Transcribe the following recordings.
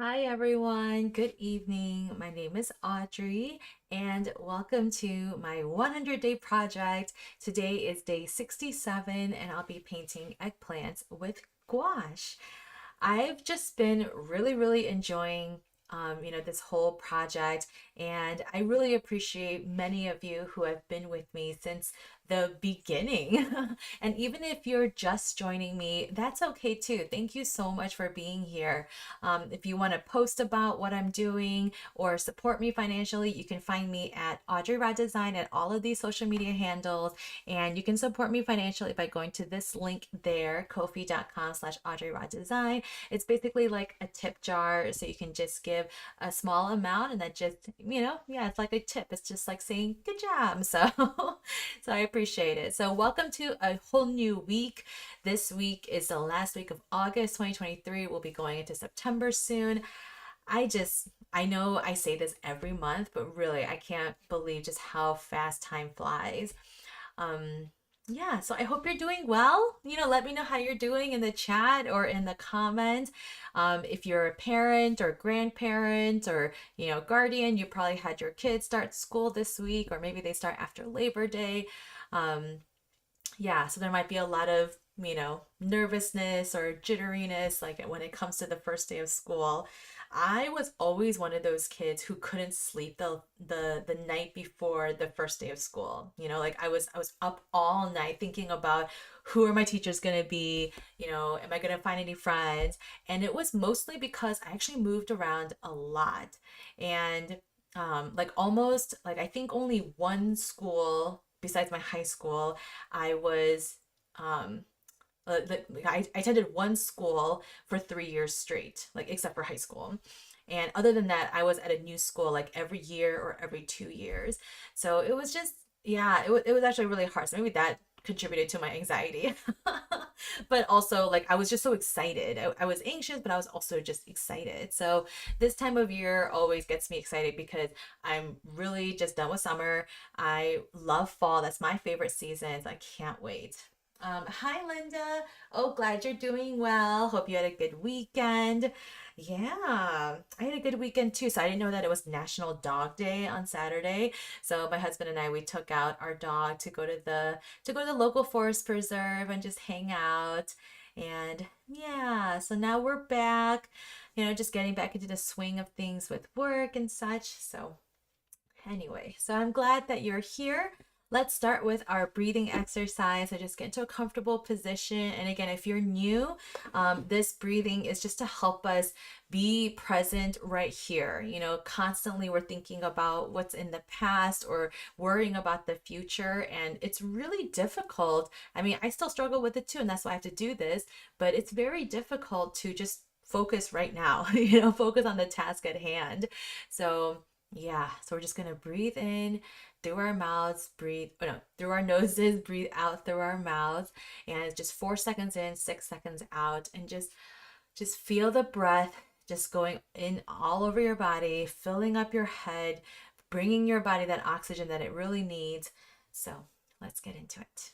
Hi everyone, good evening. My name is Audrey and welcome to my 100-day project. Today is day 67 and I'll be painting eggplants with gouache. I've just been really enjoying this whole project, and I really appreciate many of you who have been with me since the beginning. And even if you're just joining me, that's okay too. Thank you so much for being here. If you want to post about what I'm doing or support me financially, you can find me at Audrey Rod Design at all of these social media handles. And you can support me financially by going to this link there, ko-fi.com/Audrey Rod Design. It's basically like a tip jar, so you can just give a small amount and that just, yeah, it's like a tip. It's just like saying good job. So, so I appreciate it. So, welcome to a whole new week. This week is the last week of August 2023. We'll be going into September soon. I know I say this every month, but really, I can't believe just how fast time flies. Um, yeah, so I hope you're doing well. Let me know how you're doing in the chat or in the comment. If you're a parent or grandparent or, guardian, you probably had your kids start school this week, or maybe they start after Labor Day. Um, yeah, so there might be a lot of, nervousness or jitteriness like when it comes to the first day of school. I was always one of those kids who couldn't sleep the night before the first day of school. Like I was up all night thinking about who are my teachers going to be, am I going to find any friends? And it was mostly because I actually moved around a lot. And like almost like I think only one school besides my high school I was um I attended one school for 3 years straight, like except for high school. And other than that, I was at a new school like every year or every 2 years. So it was just, yeah, it was actually really hard. So maybe that contributed to my anxiety. But also, like, I was just so excited. I was anxious, but I was also just excited. So this time of year always gets me excited because I'm really just done with summer. I love fall. That's my favorite season. So I can't wait. Hi, Linda. Oh, glad you're doing well. Hope you had a good weekend. Yeah, I had a good weekend too. So I didn't know that it was National Dog Day on Saturday. So my husband and I, we took out our dog to go to the local forest preserve and just hang out. And yeah, so now we're back, just getting back into the swing of things with work and such. So anyway, so I'm glad that you're here. Let's start with our breathing exercise. So just get into a comfortable position. And again, if you're new, this breathing is just to help us be present right here. Constantly we're thinking about what's in the past or worrying about the future. And it's really difficult. I mean, I still struggle with it too, and that's why I have to do this. But it's very difficult to just focus right now, focus on the task at hand. So, yeah, so we're just gonna breathe in through our mouths, breathe, oh no, through our noses, breathe out through our mouths, and it's just 4 seconds in, 6 seconds out, and just feel the breath just going in all over your body, filling up your head, bringing your body that oxygen that it really needs. So let's get into it.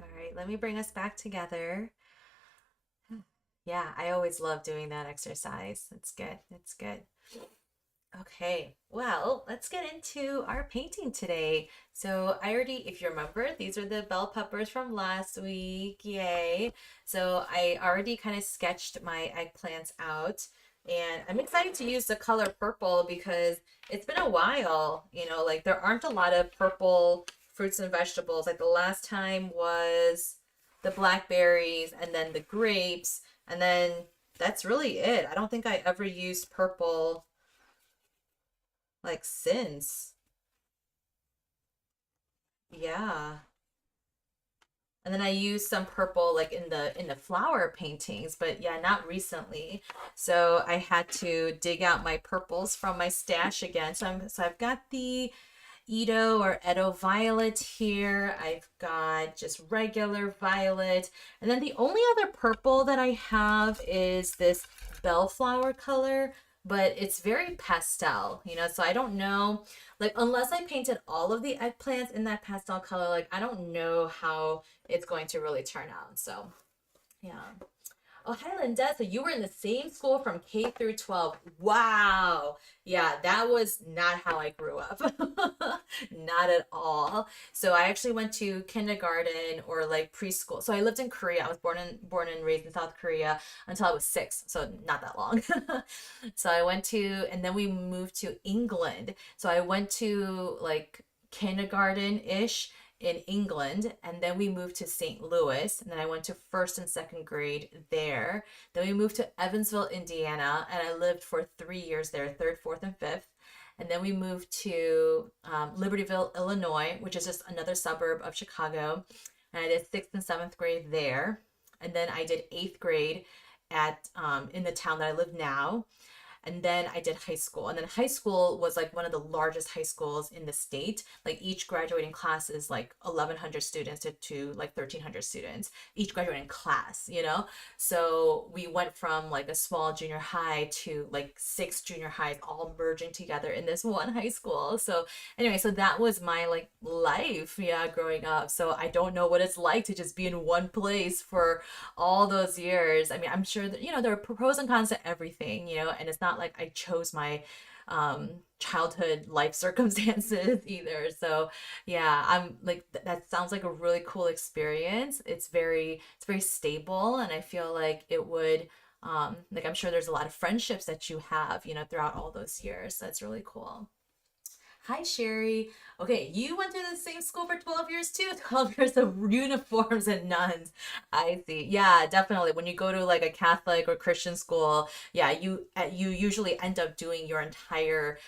All right, let me bring us back together. Yeah, I always love doing that exercise. It's good. It's good. Okay, well, let's get into our painting today. So I already, if you remember, these are the bell peppers from last week. Yay. So I already kind of sketched my eggplants out, and I'm excited to use the color purple because it's been a while, like there aren't a lot of purple fruits and vegetables. Like the last time was the blackberries and then the grapes, and then that's really it. I don't think I ever used purple like since. Yeah. And then I used some purple like in the flower paintings, but yeah, not recently. So I had to dig out my purples from my stash again. So I've got the Edo violet here. I've got just regular violet. And then the only other purple that I have is this bellflower color, but it's very pastel, so I don't know, like unless I painted all of the eggplants in that pastel color, like I don't know how it's going to really turn out. So yeah. Oh, hi, Linda. So you were in the same school from K through 12. Wow. Yeah, that was not how I grew up. Not at all. So I actually went to kindergarten or like preschool. So I lived in Korea. I was born and raised in South Korea until I was 6, so not that long. So I went to, and then we moved to England. So I went to like kindergarten-ish in England, and then we moved to St. Louis, and then I went to first and second grade there. Then we moved to Evansville, Indiana, and I lived for 3 years there, third, fourth, and fifth. And then we moved to Libertyville, Illinois, which is just another suburb of Chicago. And I did sixth and seventh grade there. And then I did eighth grade at in the town that I live now. And then I did high school. And then high school was like one of the largest high schools in the state. Like each graduating class is like 1,100 students to like 1,300 students, each graduating class. So we went from like a small junior high to like 6 junior highs all merging together in this one high school. So anyway, so that was my like life, yeah, growing up. So I don't know what it's like to just be in one place for all those years. I mean, I'm sure that, there are pros and cons to everything, and it's not like I chose my childhood life circumstances either. So yeah, I'm like that sounds like a really cool experience. It's very stable, and I feel like it would like I'm sure there's a lot of friendships that you have, throughout all those years. That's really cool. Hi, Sherry. Okay, you went to the same school for 12 years too? 12 years of uniforms and nuns. I see. Yeah, definitely. When you go to like a Catholic or Christian school, yeah, you usually end up doing your entire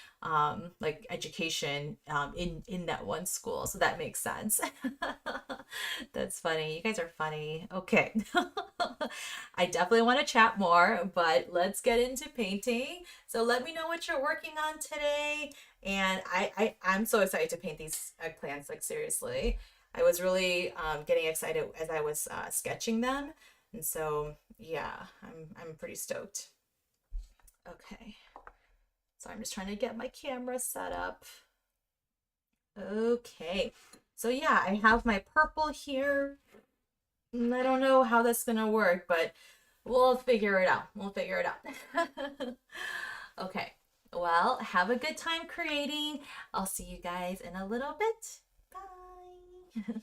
like education in that one school. So that makes sense. That's funny. You guys are funny. Okay. I definitely want to chat more, but let's get into painting. So let me know what you're working on today. And I'm so excited to paint these eggplants, like seriously. I was really getting excited as I was sketching them. And so, yeah, I'm pretty stoked. Okay. So I'm just trying to get my camera set up. Okay. So yeah, I have my purple here. I don't know how that's gonna work, but we'll figure it out. We'll figure it out. Okay. Well, have a good time creating. I'll see you guys in a little bit. Bye.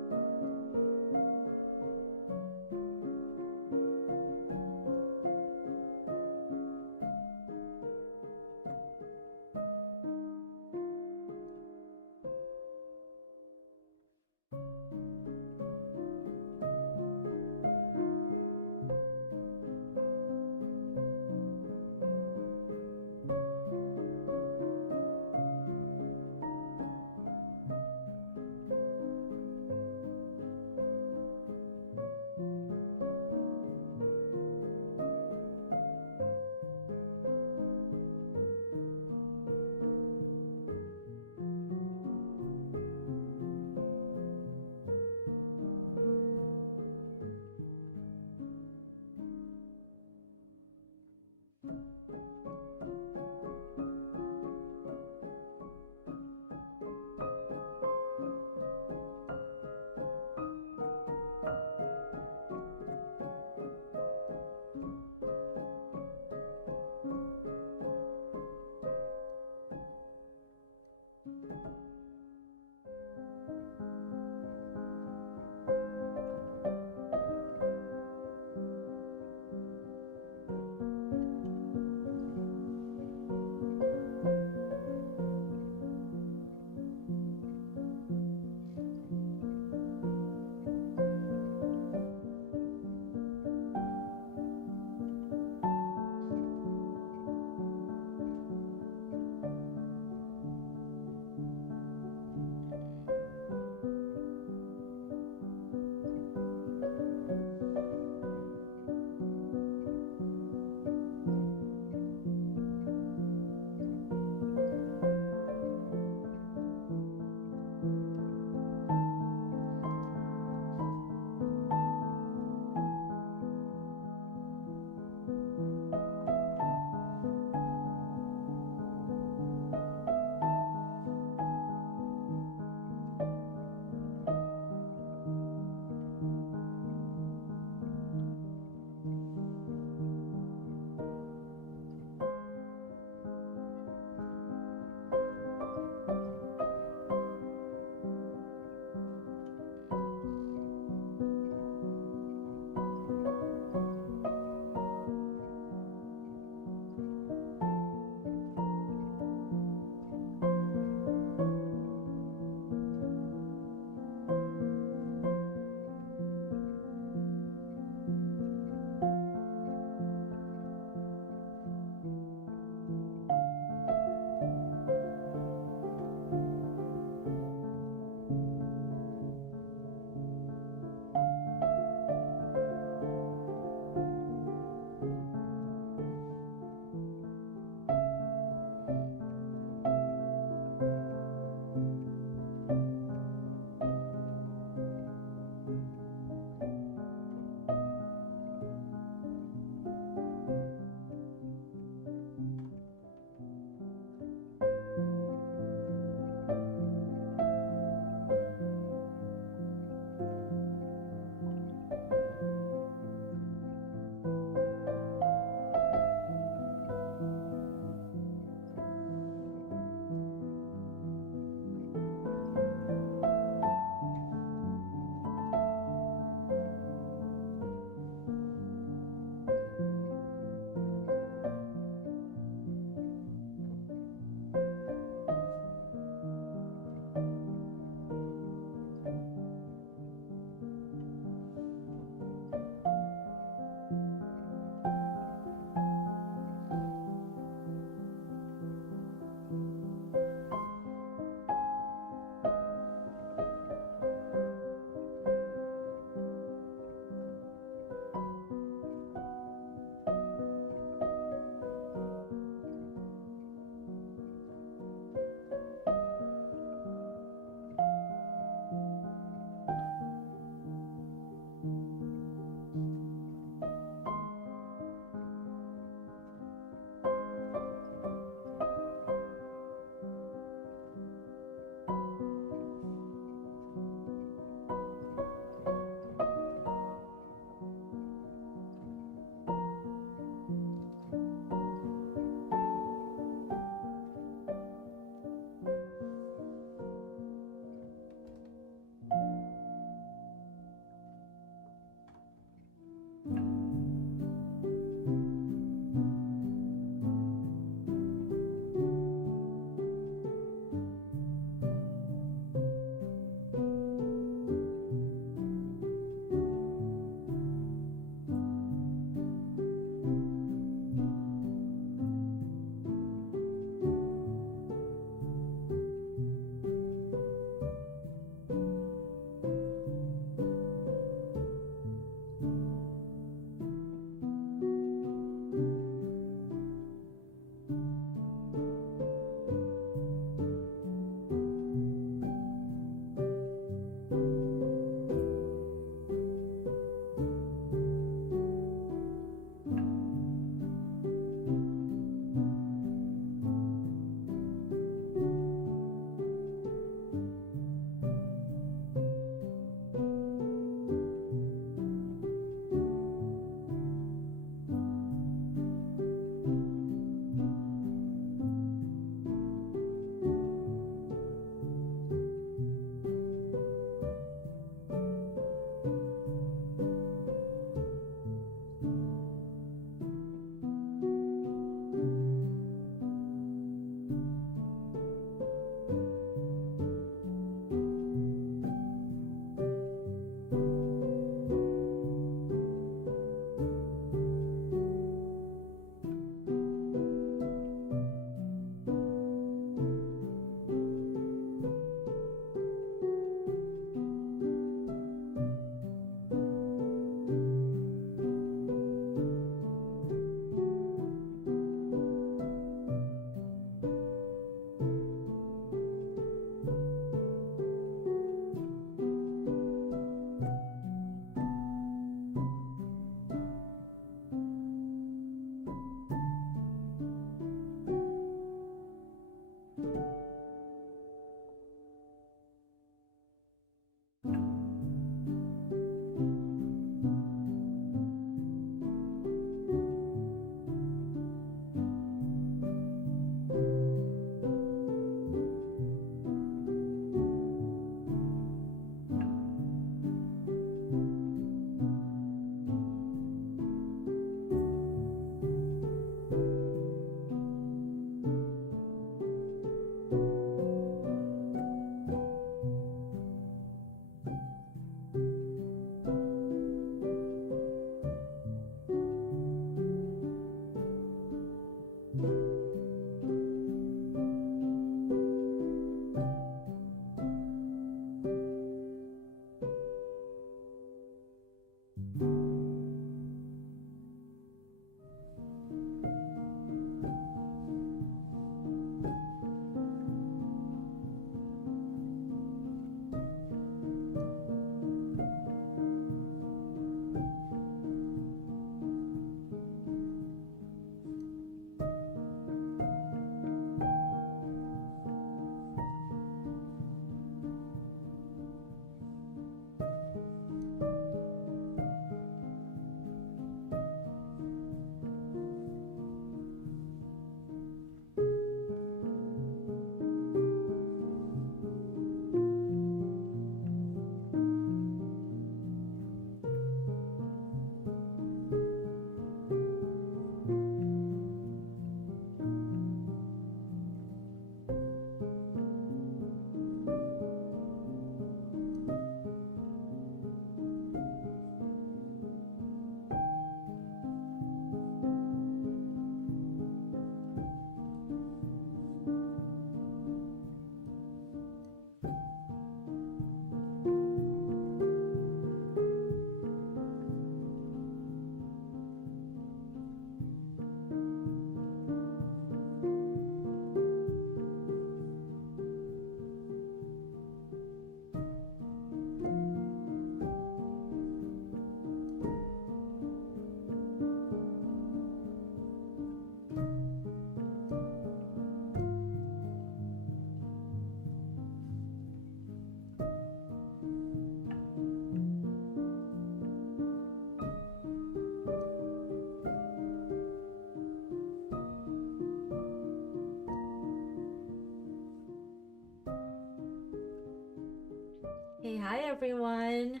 Hi, everyone.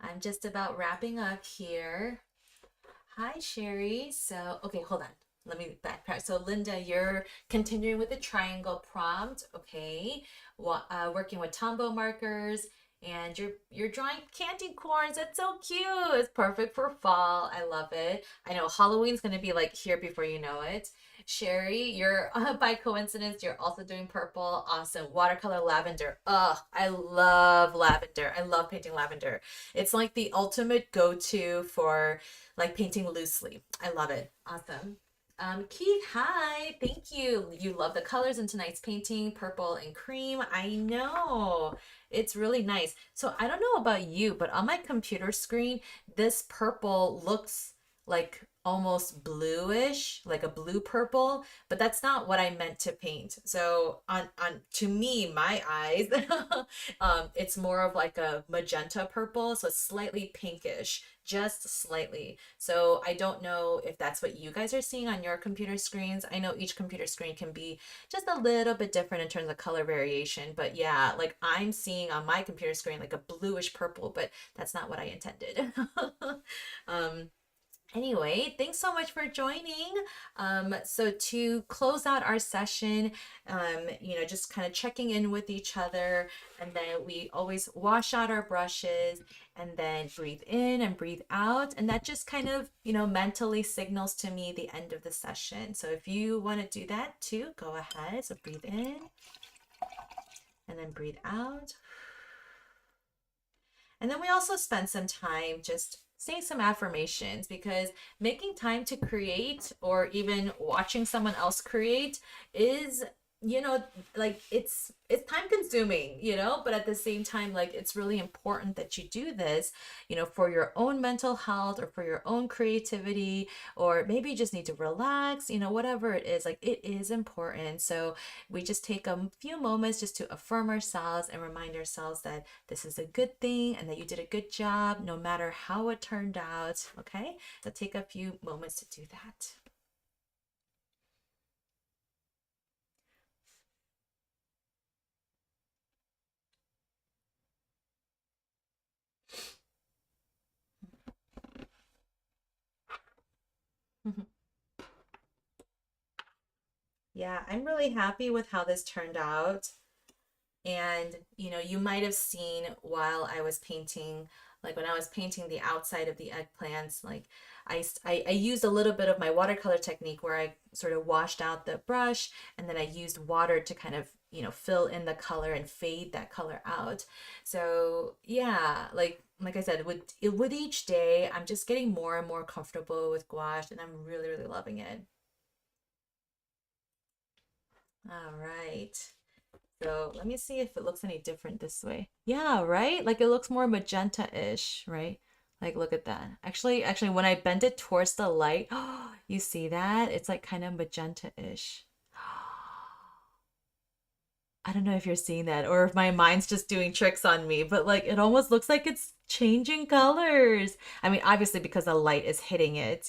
I'm just about wrapping up here. Hi, Sherry. So, okay, hold on. Let me backtrack. So, Linda, you're continuing with the triangle prompt, okay? Working with Tombow markers, and you're drawing candy corns. It's so cute. It's perfect for fall. I love it. I know Halloween's gonna be like here before you know it. Sherry, you're by coincidence, you're also doing purple. Awesome. Watercolor lavender. Ugh, I love lavender. I love painting lavender. It's like the ultimate go-to for like painting loosely. I love it. Awesome. Keith, hi. Thank you. You love the colors in tonight's painting, purple and cream. I know. It's really nice. So I don't know about you, but on my computer screen, this purple looks like almost bluish, like a blue purple, but that's not what I meant to paint. So on to me, my eyes, it's more of like a magenta purple, so it's slightly pinkish, just slightly. So I don't know if that's what you guys are seeing on your computer screens. I know each computer screen can be just a little bit different in terms of color variation, but yeah, like I'm seeing on my computer screen like a bluish purple, but that's not what I intended. um, Anyway, thanks so much for joining. So to close out our session, just kind of checking in with each other, and then we always wash out our brushes and then breathe in and breathe out. And that just kind of, mentally signals to me the end of the session. So if you want to do that too, go ahead. So breathe in and then breathe out. And then we also spend some time just saying some affirmations, because making time to create or even watching someone else create is, like it's time consuming, but at the same time, like it's really important that you do this, for your own mental health or for your own creativity, or maybe you just need to relax, whatever it is, like it is important. So we just take a few moments just to affirm ourselves and remind ourselves that this is a good thing and that you did a good job no matter how it turned out. Okay, so take a few moments to do that. Yeah, I'm really happy with how this turned out. And, you might have seen while I was painting, like when I was painting the outside of the eggplants, like I used a little bit of my watercolor technique where I sort of washed out the brush and then I used water to kind of, fill in the color and fade that color out. So yeah, like I said, with each day, I'm just getting more and more comfortable with gouache, and I'm really, really loving it. All right. So let me see if it looks any different this way. Yeah, right? Like it looks more magenta-ish, right? Like look at that. Actually, when I bend it towards the light, you see that? It's like kind of magenta-ish. I don't know if you're seeing that or if my mind's just doing tricks on me, but like it almost looks like it's changing colors. I mean, obviously because the light is hitting it,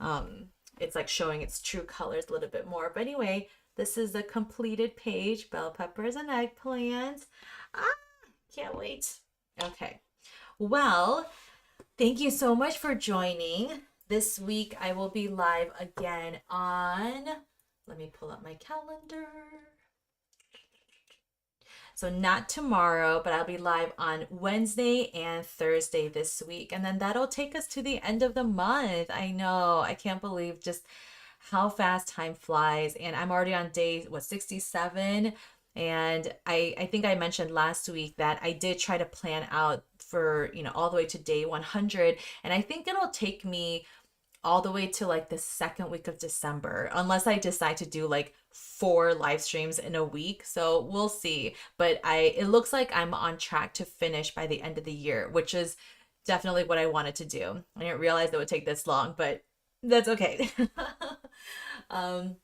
um it's like showing its true colors a little bit more. But anyway, this is the completed page, bell peppers and eggplants. Ah, can't wait. Okay. Well, thank you so much for joining. This week I will be live again on, let me pull up my calendar. So not tomorrow, but I'll be live on Wednesday and Thursday this week. And then that'll take us to the end of the month. I know. I can't believe just how fast time flies. And I'm already on day, 67. And I think I mentioned last week that I did try to plan out for, all the way to day 100. And I think it'll take me all the way to like the second week of December, unless I decide to do like 4 live streams in a week. So we'll see. But it looks like I'm on track to finish by the end of the year, which is definitely what I wanted to do. I didn't realize it would take this long, but that's okay. um,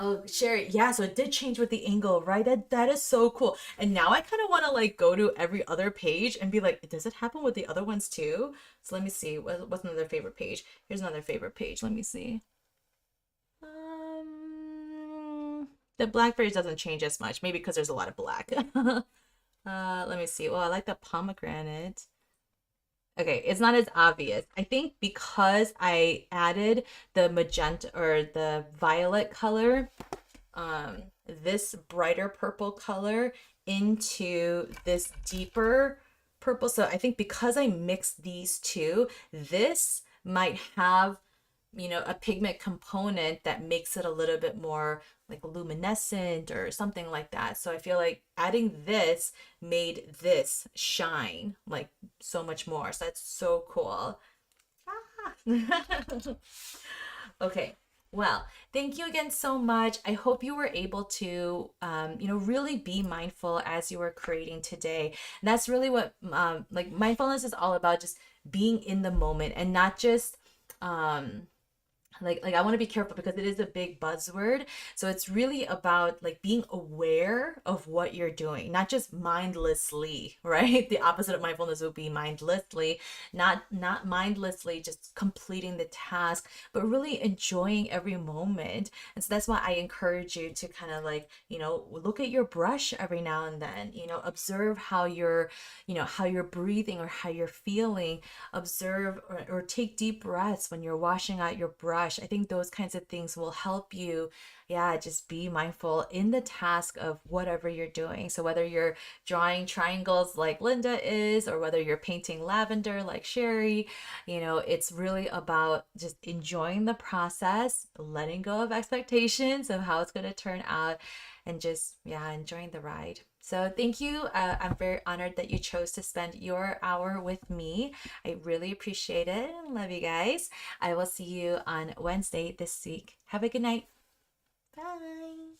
Oh, Sherry, yeah, so it did change with the angle, right? That is so cool. And now I kind of want to like go to every other page and be like, does it happen with the other ones too? So let me see. What's another favorite page? Here's another favorite page. Let me see. The black page doesn't change as much, maybe because there's a lot of black. Let me see. Well, I like the pomegranate. Okay, it's not as obvious. I think because I added the magenta or the violet color, this brighter purple color into this deeper purple. So I think because I mixed these two, this might have, a pigment component that makes it a little bit more like luminescent or something like that. So I feel like adding this made this shine like so much more. So that's so cool. Okay. Well, thank you again so much. I hope you were able to, really be mindful as you were creating today. And that's really what, like mindfulness is all about, just being in the moment and not just, um, like I want to be careful because it is a big buzzword. So it's really about like being aware of what you're doing, not just mindlessly, right? The opposite of mindfulness would be mindlessly, not mindlessly just completing the task, but really enjoying every moment. And so that's why I encourage you to kind of like, look at your brush every now and then, observe how you're breathing or how you're feeling. Observe or take deep breaths when you're washing out your brush. I think those kinds of things will help you, yeah, just be mindful in the task of whatever you're doing. So whether you're drawing triangles like Linda is, or whether you're painting lavender like Sherry, it's really about just enjoying the process, letting go of expectations of how it's going to turn out, and just, yeah, enjoying the ride. So thank you. I'm very honored that you chose to spend your hour with me. I really appreciate it. Love you guys. I will see you on Wednesday this week. Have a good night. Bye.